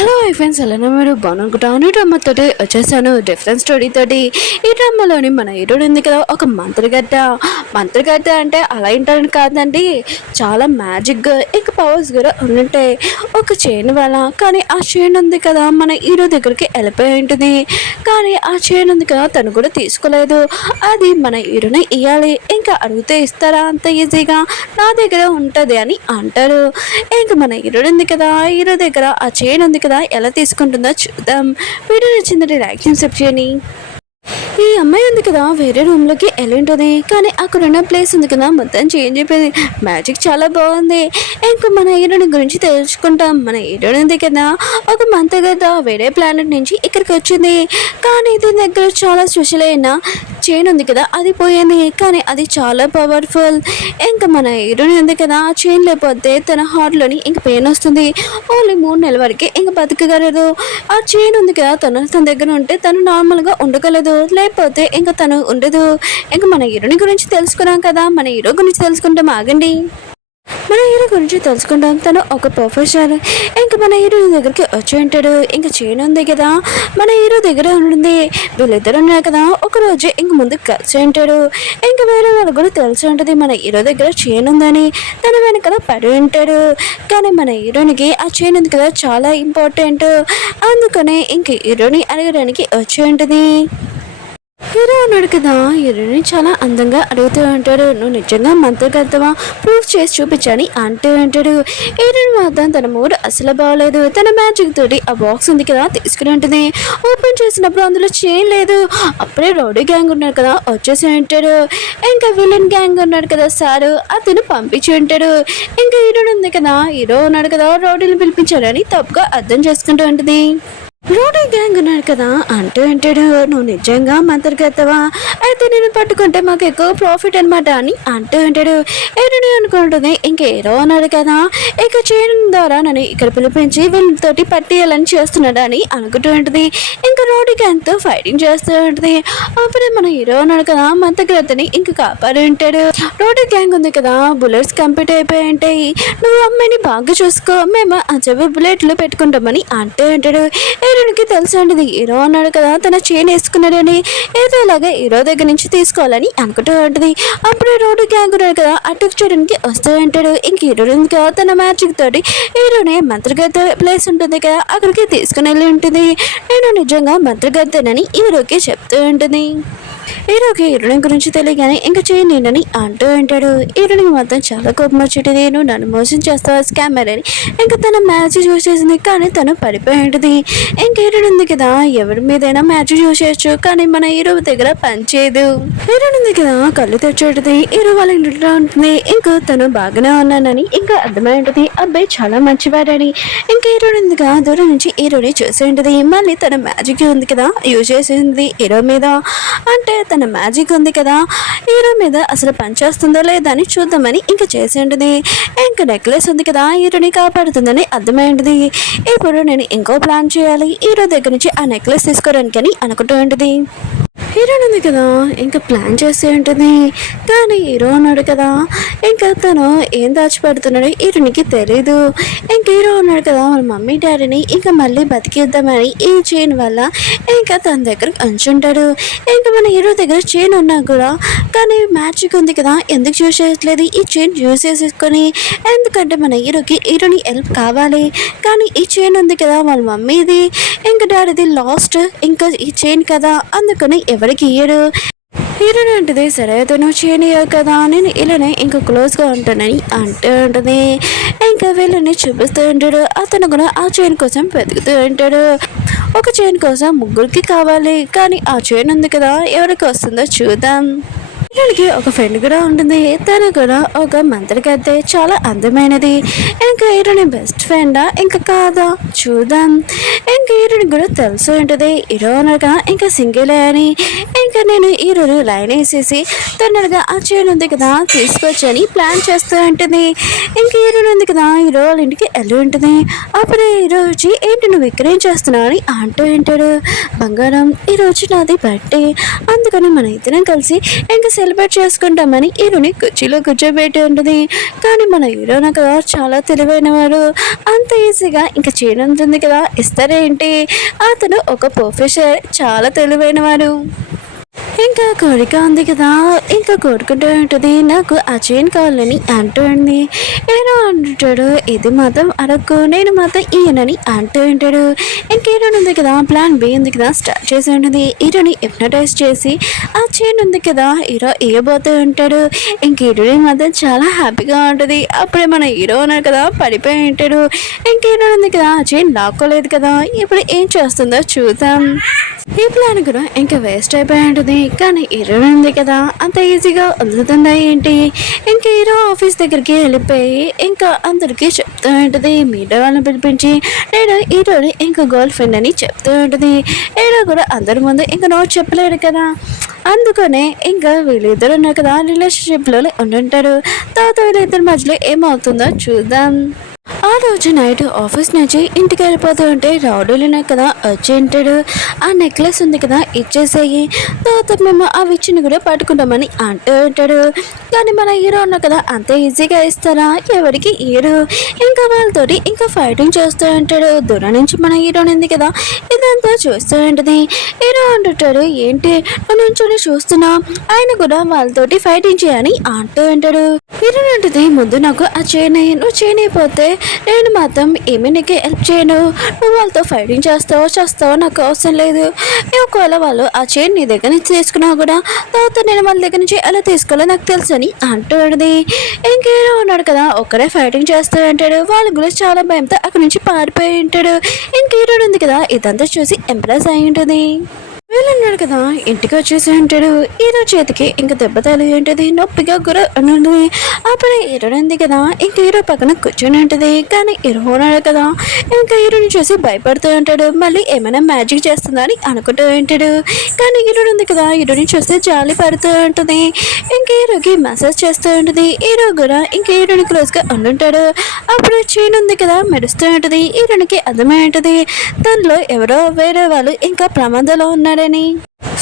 Hello friends, ఎలా మీరు బాగునుకుంటాను. ఈ డ్రామాతో వచ్చేసాను డిఫరెంట్ స్టోరీ తోటి. ఈ డ్రామాలోని మన హీరోడు ఉంది కదా, ఒక మంత్రగడ్డ అంటే అలా ఏంటని కాదండి, చాలా మ్యాజిక్గా ఇంకా పవర్స్ కూడా ఉండుంటాయి. ఒక చైన్ వల్ల, కానీ ఆ చైన్ ఉంది కదా మన హీరో దగ్గరికి వెళ్ళిపోయి ఉంటుంది. కానీ ఆ చైన్ ఉంది కదా తను కూడా తీసుకోలేదు. అది మన హీరోని ఇవ్వాలి, ఇంకా అడిగితే ఇస్తారా అంత ఈజీగా, నా దగ్గర ఉంటుంది అని అంటారు. ఇంకా మన హీరోడు ఉంది కదా, హీరో దగ్గర ఆ చైన్ ఉంది కదా, ఎలా తీసుకుంటుందో చూద్దాం. వీడియో నచ్చిందంటే లైక్ చేసి సబ్స్క్రైబ్ చేయండి. ఈ అమ్మాయి ఉంది కదా వేరే రూమ్లోకి వెళ్ళింటుంది, కానీ అక్కడ ఉన్న ప్లేస్ ఉంది కదా మొత్తం చేంజ్ అయిపోయింది. మ్యాజిక్ చాలా బాగుంది. ఇంకా మన హీరోని గురించి తెలుసుకుంటాం. మన హీరోని ఉంది కదా ఒక మంత్ కదా వేరే ప్లానెట్ నుంచి ఇక్కడికి వచ్చింది, కానీ దీని దగ్గర చాలా స్పెషల్ అయిన చైన్ ఉంది కదా అది పోయింది, కానీ అది చాలా పవర్ఫుల్. ఇంకా మన హీరోని ఉంది కదా ఆ చైన్ లేకపోతే తన హార్ట్లోని ఇంక పెయిన్ వస్తుంది. ఓన్లీ 3 నెలల వరకే ఇంక బతకగలదు. ఆ చైన్ ఉంది కదా తన దగ్గర ఉంటే తను నార్మల్గా ఉండగలదు, లేకపోతే ఇంకా తను ఉండదు. ఇంకా మన హీరోని గురించి తెలుసుకున్నాం కదా, మన హీరో గురించి తెలుసుకుంటాం. ఆగండి, మన హీరో గురించి తెలుసుకుంటాం. తను ఒక ప్రొఫెసర్. ఇంకా మన హీరో దగ్గరికి వచ్చి ఉంటాడు. ఇంకా చైన్ ఉంది కదా మన హీరో దగ్గర ఉంటుంది. వీళ్ళిద్దరు ఉన్నారు కదా, ఒకరోజు ఇంక ముందు కలిసి ఉంటాడు. ఇంకా వేరే వాళ్ళకి కూడా తెలిసి ఉంటుంది మన హీరో దగ్గర చైన్ ఉందని. తన వెనకాల పడి ఉంటాడు. కానీ మన హీరోనికి ఆ చైన్ ఉంది కదా చాలా ఇంపార్టెంట్. అందుకనే ఇంక హీరోని అడగడానికి వచ్చి ఉంటుంది. హీరో ఉన్నాడు కదా, హీరోని చాలా అందంగా అడుగుతూ ఉంటాడు. నువ్వు నిజంగా మంత్రగద్దవా, ప్రూఫ్ చేసి చూపించని అంటూ ఉంటాడు. హీరోని మాత్రం తన మూడు అసలు బాగోలేదు. తన మ్యాజిక్ తోటి ఆ బాక్స్ ఉంది కదా తీసుకుని ఉంటుంది. ఓపెన్ చేసినప్పుడు అందులో చైన్ లేదు. అప్పుడే రౌడీ గ్యాంగ్ ఉన్నాడు కదా వచ్చేసి ఉంటాడు. ఇంకా విలన్ గ్యాంగ్ ఉన్నాడు కదా సారు, అతను పంపించి ఉంటాడు. ఇంకా హీరోని ఉంది కదా, హీరో ఉన్నాడు కదా రౌడీని పిలిపించాడని తప్పుగా అర్థం చేసుకుంటూ ఉంటుంది. రోడీ గ్యాంగ్ ఉన్నాడు కదా అంటూ అంటాడు, నువ్వు నిజంగా మంత్రగద్దవా, అయితే నేను పట్టుకుంటే మాకు ఎక్కువ ప్రాఫిట్ అనమాట అని అంటూ అంటాడు. ఏడు అనుకుంటుంది. ఇంక హీరో అన్నాడు కదా, ఇక చైన్ ద్వారా నన్ను ఇక్కడ పిలిపించి వీళ్ళతోటి పట్టేయాలని చేస్తున్నాడు అని అనుకుంటూ ఉంటుంది. ఇంకా రోడీ గ్యాంగ్తో ఫైటింగ్ చేస్తూ ఉంటుంది. అప్పుడే మన హీరో అన్నాడు కదా మంత్రగద్దని ఇంక కాపాడి ఉంటాడు. రోడీ గ్యాంగ్ ఉంది కదా, బుల్లెట్స్ కంప్లీట్ అయిపోయి ఉంటాయి, నువ్వు అమ్మాయిని బాగా చూసుకో, మేము ఆ చెవి బుల్లెట్లు పెట్టుకుంటామని అంటూ అంటాడు. హీరోనికి తెలుసు అండి హీరో అన్నాడు కదా తన చైన్ వేసుకున్నాడని, ఏదో ఇలాగా హీరో దగ్గర నుంచి తీసుకోవాలని అనుకుంటూ ఉంటుంది. అప్పుడు రోడ్డు గ్యాంగ్ ఉన్నాడు కదా అటుకు చేయడానికి వస్తూ ఉంటాడు. ఇంక హీరో కదా తన మ్యాజిక్ తోటి హీరోనే మంత్రగద్ద ప్లేస్ ఉంటుంది కదా అక్కడికి తీసుకుని వెళ్ళి ఉంటుంది. నేను నిజంగా మంత్రగద్దనని హీరోకి చెప్తూ ఉంటుంది. హీరోకి హీరోని గురించి తెలియగానే ఇంకా చేయండి అని అంటూ ఉంటాడు. హీరోనికి మాత్రం చాలా కోపం వచ్చేటిది. నువ్వు నన్ను మోసం చేస్తావా స్కామర్ అని ఇంకా తన మ్యాజిక్ యూజ్ చేసింది, కానీ తను పడిపోయి ఉంటుంది. ఇంక హీరోని ఉంది కదా ఎవరి మీదైనా మ్యాజిక్ యూజ్ చేయొచ్చు, కానీ మన హీరో దగ్గర పనిచేయదు. హీరోని ఉంది కదా కళ్ళు తెచ్చేటది. హీరో వాళ్ళ ఇంట్లో ఉంటుంది. ఇంకా తను బాగానే ఉన్నానని ఇంకా అర్థమై ఉంటుంది. అబ్బాయి చాలా మంచివాడని. ఇంకా హీరోని ఉంది కదా దూరం నుంచి హీరోని చూసి ఉంటుంది. మళ్ళీ తన మ్యాజిక్ ఉంది కదా యూజ్ చేసింది హీరో మీద. అంటే తన మ్యాజిక్ ఉంది కదా హీరో మీద అసలు పనిచేస్తుందో లేదా అని చూద్దామని ఇంకా చేసి ఉంటుంది. ఇంకా నెక్లెస్ ఉంది కదా హీరోని కాపాడుతుందని అర్థమై ఉంటుంది. ఇప్పుడు నేను ఇంకో ప్లాన్ చేయాలి, హీరో దగ్గర నుంచి ఆ నెక్లెస్ తీసుకోవడానికి అని అనుకుంటూ ఉంటుంది. హీరోని ఉంది కదా ఇంకా ప్లాన్ చేస్తూ ఉంటుంది. కానీ హీరో ఉన్నాడు కదా ఇంకా తను ఏం దాచిపెడుతున్నాడో హీరోనికి తెలీదు. ఇంక హీరో ఉన్నాడు కదా వాళ్ళ మమ్మీ డాడీని ఇంకా మళ్ళీ బతికిద్దామని ఈ చైన్ వల్ల ఇంకా తన దగ్గర ఉంచుంటాడు. ఇంకా మన హీరో దగ్గర చైన్ ఉన్నా కూడా కానీ మ్యాజిక్ ఉంది కదా ఎందుకు యూజ్ చేయట్లేదు ఈ చైన్ యూజ్ చేసేసుకొని, ఎందుకంటే మన హీరోని హెల్ప్ కావాలి. కానీ ఈ చైన్ ఉంది కదా వాళ్ళ మమ్మీది ఇంకా డాడీది లాస్ట్ ఇంకా ఈ చైన్ కదా, అందుకని ఎవరికి ఇయ్యడు. హీరోని అంటది, సరే అతను చేయనియో కదా నేను ఇలానే ఇంకా క్లోజ్గా ఉంటానని అంటూ ఉంటుంది. ఇంకా వీళ్ళని చూపిస్తూ ఉంటాడు. అతను కూడా ఆ చైన్ కోసం వెతుకుతూ ఉంటాడు. ఒక చైన్ కోసం ముగ్గురికి కావాలి, కానీ ఆ చైన్ ఉంది కదా ఎవరికి వస్తుందో చూద్దాం. హీరోనికి ఒక ఫ్రెండ్ కూడా ఉంటుంది. తను కూడా ఒక మంత్రగత్తె, చాలా అందమైనది. ఇంకా హీరోని బెస్ట్ ఫ్రెండా ఇంకా కాదా చూద్దాం. ఇంకా హీరోని కూడా తెలుసు ఉంటుంది హీరో అనగా ఇంకా సింగిల్ అని. ఇంకా నేను హీరోని లైన్ వేసేసి తొందరగా ఆ చైన్ ఉంది కదా తీసుకొచ్చని ప్లాన్ చేస్తూ ఉంటుంది. ఇంకా హీరోని ఉంది కదా హీరో వాళ్ళ ఇంటికి వెళ్ళి ఉంటుంది. అప్పుడు హీరో వచ్చి ఏంటి నువ్వు ఇక్కడేం చేస్తున్నావు అని అంటూ ఉంటాడు. బంగారం ఈరోజు నాది బర్త్డే, అందుకని మన ఇద్దరం కలిసి ఇంకా సెలబ్రేట్ చేసుకుంటామని హీరోని కుర్చీలో కూర్చోబెట్టి ఉంటుంది. కానీ మన హీరోన కదా చాలా తెలివైన వాడు. అంత ఈజీగా ఇంకా చేయనుంటుంది కదా ఇస్తారేంటి? అతను ఒక ప్రొఫెసర్, చాలా తెలివైన వాడు. ఇంకా కోరిక ఉంది కదా, ఇంకా కోరుకుంటూ ఉంటుంది నాకు ఆ చైన్ కావాలని అంటూ ఉంది. ఏదో అంటాడు, ఇది మాత్రం అడక్కు, నేను మాత్రం ఈయనని అంటూ ఉంటాడు. ఇంక హీరోని ఉంది కదా, ప్లాన్ బి ఉంది కదా స్టార్ట్ చేసి ఉంటుంది. హీరోని హిప్నటైజ్ చేసి ఆ చైన్ ఉంది కదా హీరో ఇవ్వబోతూ ఉంటాడు. ఇంక హీరోని మాత్రం చాలా హ్యాపీగా ఉంటుంది. అప్పుడే మన హీరో ఉన్నారు కదా పడిపోయి ఉంటాడు. ఇంక హీరో ఉంది కదా ఆ చైన్ లాక్కోలేదు కదా, ఇప్పుడు ఏం చేస్తుందో చూద్దాం. ఈ ప్లాన్ కూడా ఇంకా వేస్ట్ అయిపోయి ఉంటుంది. కానీ హీరో ఉంది కదా అంత ఈజీగా వదులుతుందా ఏంటి? ఇంకా హీరో ఆఫీస్ దగ్గరికి వెళ్ళిపోయి ఇంకా అందరికీ చెప్తూ ఉంటుంది. మీడియా వాళ్ళని పిలిపించి నేను హీరోని ఇంకా గర్ల్ ఫ్రెండ్ అని చెప్తూ ఉంటుంది. హీరో కూడా అందరి ముందు ఇంకా నోట్ చెప్పలేడు కదా, అందుకనే ఇంకా వీళ్ళిద్దరు ఉన్నారు కదా రిలేషన్షిప్లో ఉండుంటారు. తర్వాత వీళ్ళిద్దరి మధ్యలో ఏమవుతుందో చూద్దాం. ఆ రోజు నైట్ ఆఫీస్ నుంచి ఇంటికి వెళ్ళిపోతూ ఉంటే రౌడీలునే కదా వచ్చి ఉంటాడు. ఆ నెక్లెస్ ఉంది కదా ఇచ్చేసేయి, తర్వాత మేము ఆ విచ్చిని కూడా పట్టుకుంటామని అంటూ ఉంటాడు. కానీ మన హీరో ఉన్నా కదా అంత ఈజీగా ఇస్తారా? ఎవరికి హీరో ఇంకా వాళ్ళతోటి ఇంకా ఫైటింగ్ చేస్తూ ఉంటాడు. దూరం నుంచి మన హీరోని ఉంది కదా ఇదంతా చూస్తూ ఉంటుంది. హీరో అంటుంటాడు, ఏంటి నుంచొని చూస్తున్నా, ఆయన కూడా వాళ్ళతోటి ఫైటింగ్ చేయని అంటూ ఉంటాడు. హీరో ఉంటుంది, ముందు నాకు ఆ చైన్ నువ్వు చైన్ అయిపోతే నేను మాత్రం ఏమీ నీకు హెల్ప్ చేయను, నువ్వు వాళ్ళతో ఫైటింగ్ చేస్తావో నాకు అవసరం లేదు. ఒకవేళ వాళ్ళు ఆ చైన్ నీ దగ్గర నుంచి తీసుకున్నా కూడా తర్వాత నేను వాళ్ళ దగ్గర నుంచి ఎలా తీసుకోవాలో నాకు తెలుసు అని అంటూ ఉంటుంది. ఇంకేదో ఉన్నాడు కదా ఒక్కడే ఫైటింగ్ చేస్తూ ఉంటాడు. వాళ్ళ గురించి చాలా భయంతో అక్కడి నుంచి పారిపోయి ఉంటాడు. ఇంకేదో ఉంది కదా ఇదంతా చూసి ఇంప్రెస్ అయి ఉంటుంది. వీళ్ళన్నాడు కదా ఇంటికి వచ్చేసి ఉంటాడు. హీరో చేతికి ఇంకా దెబ్బ తగిలి ఉంటుంది, నొప్పిగా గుర ఉంటుంది. అప్పుడు హీరో ఉంది కదా ఇంకా హీరో పక్కన కూర్చొని ఉంటుంది. కానీ హీరో ఉన్నాడు కదా ఇంకా హీరోని చూసి భయపడుతూ ఉంటాడు. మళ్ళీ ఏమైనా మ్యాజిక్ చేస్తుందా అని అనుకుంటూ ఉంటాడు. కానీ హీరో ఉంది కదా హీరోని చూస్తే జాలి పడుతూ ఉంటుంది. ఇంకా హీరోకి మసాజ్ చేస్తూ ఉంటుంది. హీరో కూడా ఇంకా హీరోని క్లోజ్గా ఉండుంటాడు. అప్పుడు చైన్ ఉంది కదా మెరుస్తూ ఉంటుంది. హీరోనికి అర్థమై ఉంటుంది దానిలో ఎవరో వేరే వాళ్ళు ఇంకా ప్రమాదంలో ఉన్నాడు.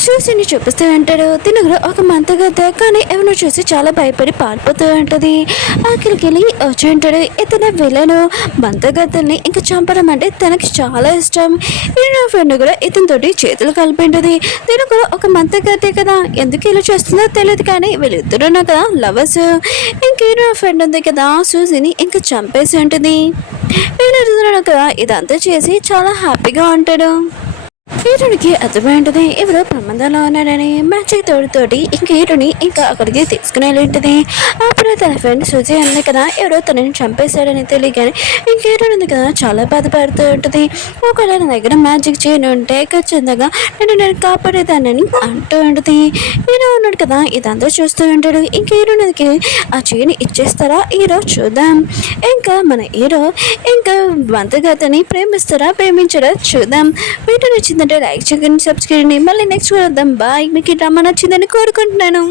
చూసిని చూపిస్తూ ఉంటాడు. తిను కూడా ఒక మంతగద్ద, కానీ ఎవరినో చూసి చాలా భయపడి పారిపోతూ ఉంటుంది. ఆఖరికి వచ్చి ఉంటాడు. ఇతను విలను మంతగద్దల్ని ఇంకా చంపడం అంటే తనకి చాలా ఇష్టం. ఈయన ఫ్రెండ్ కూడా ఇతనితోటి చేతులు కలిపి ఉంటుంది. తిను కూడా ఒక మంతగద్దే కదా, ఎందుకు ఇలా చేస్తుందో తెలియదు. కానీ వీళ్ళిద్దరు కదా లవర్స్. ఇంకేనా ఫ్రెండ్ ఉంది కదా సూజీని ఇంకా చంపేసి ఉంటుంది. వీళ్ళిద్దరు కదా ఇదంతా చేసి చాలా హ్యాపీగా ఉంటాడు. హీరోనికి అర్థమైంటుంది ఎవరో ప్రమాదంలో ఉన్నాడని. మ్యాజిక్ తోటి ఇంకా హీరోని ఇంకా అక్కడికి తీసుకుని వెళ్ళింటుంది. అప్పుడు తన ఫ్రెండ్ సూజీ ఉంది కదా ఎవరో తనని చంపేశాడని తెలియగానే ఇంక హీరోని ఉంది కదా చాలా బాధపడుతూ ఉంటుంది. ఒకవేళ నా దగ్గర మ్యాజిక్ చేయను ఉంటే ఖచ్చితంగా నేను కాపాడేదానని అంటూ ఉంటుంది. హీరో ఉన్నాడు కదా ఇదంతా చూస్తూ ఉంటాడు. ఇంక హీరోనికి ఆ చేయని ఇచ్చేస్తారా హీరో చూద్దాం. ఇంకా మన హీరో ఇంకా వంతగతని ప్రేమించడా చూద్దాం. వీటిని నచ్చిందంటే లైక్ చేయండి, సబ్స్క్రైబ్ చేయండి. మళ్ళీ నెక్స్ట్ వద్దాం. బాయ్. మీకు ఈ డ్రామా నచ్చిందని కోరుకుంటున్నాను.